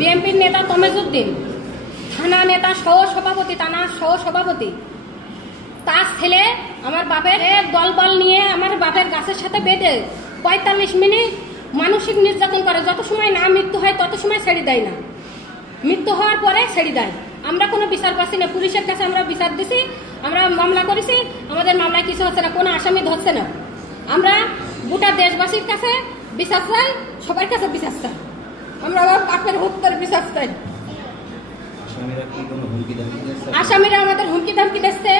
বিএনপির নেতা তমেজউদ্দিন, থানা নেতা সহ সভাপতি, থানা সহ সভাপতি, তার ছেলে আমার বাপের দলবল নিয়ে আমার বাপের গাছের সাথে বেঁধে ৪৫ মিনিট মানসিক নির্যাতন করে। যত সময় না মৃত্যু হয় তত সময় ছেড়ে দেয় না, মৃত্যু হওয়ার পরে ছেড়ে দেয়। আমরা কোনো বিচার পাচ্ছি না। পুলিশের কাছে আমরা বিচার দিছি, আমরা মামলা করেছি, আমাদের মামলায় কিছু হচ্ছে না, কোনো আসামি ধরছে না। আমরা গোটা দেশবাসীর কাছে বিচার চাই, সবার কাছে বিচার চাই। আমরা আমার বাপের হত্যার বিচার চাই। আসামিরা আমাদের হুমকি ধামকি দিচ্ছে,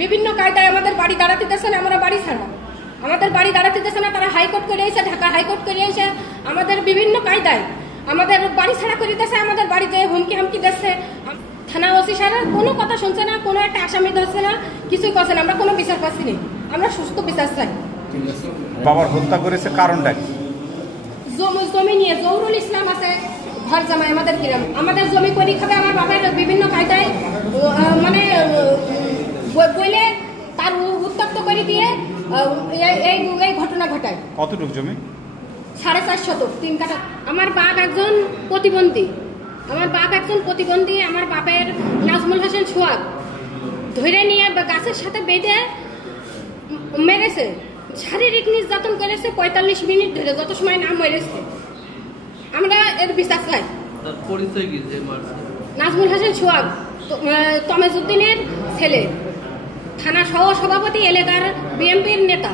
বিভিন্ন কায়দায় আমাদের বাড়ি দাঁড়াতে দিচ্ছে না। আমরা বাড়ি ছাড়া, আমাদের বাড়ি দাঁড়াতে দিচ্ছে না। তারা হাইকোর্ট করে এসে, ঢাকা হাইকোর্ট করে এসে আমাদের বিভিন্ন কায়দায় আমাদের বাড়ি ছাড়া করে দিচ্ছে, আমাদের বাড়িতে হুমকি হামকি দিচ্ছে। থানা ওসি সাহেব কোনো কথা শুনছে না, কোনো একটা আসামি ধরছে না, কিছুই করছে না। আমরা কোনো বিচার পাচ্ছি না। আমরা সুস্থ বিচার চাই। বাবার হত্যা করেছে কারণটা কি? জমি নিয়ে জহুরুল ইসলাম আছে ঘর জামাই আমাদের গ্রাম, আমাদের জমি করে খাবে। আমার বাবার বিভিন্ন কায়দায় মানে বইলে তার উত্তপ্ত করে দিয়ে এই ঘটনা ঘটায়। কতটুকু জমি? 4.5 শতক, 3 কাঠা। আমার বাপ একজন প্রতিবন্ধী, আমার বাপের নাজমুল হোসেন সোহাগ ধরে নিয়ে গাছের সাথে বেঁধে মেরেছে, শারীরিক নির্যাতন করেছে ৪৫ মিনিট ধরে, যত সময় না মেরেছে। আমরা এর বিচার চাই। নাজমুল হোসেন সোহাগ তমেজউদ্দিনের ছেলে, থানা সহ সভাপতি, এলাকার বিএনপির নেতা।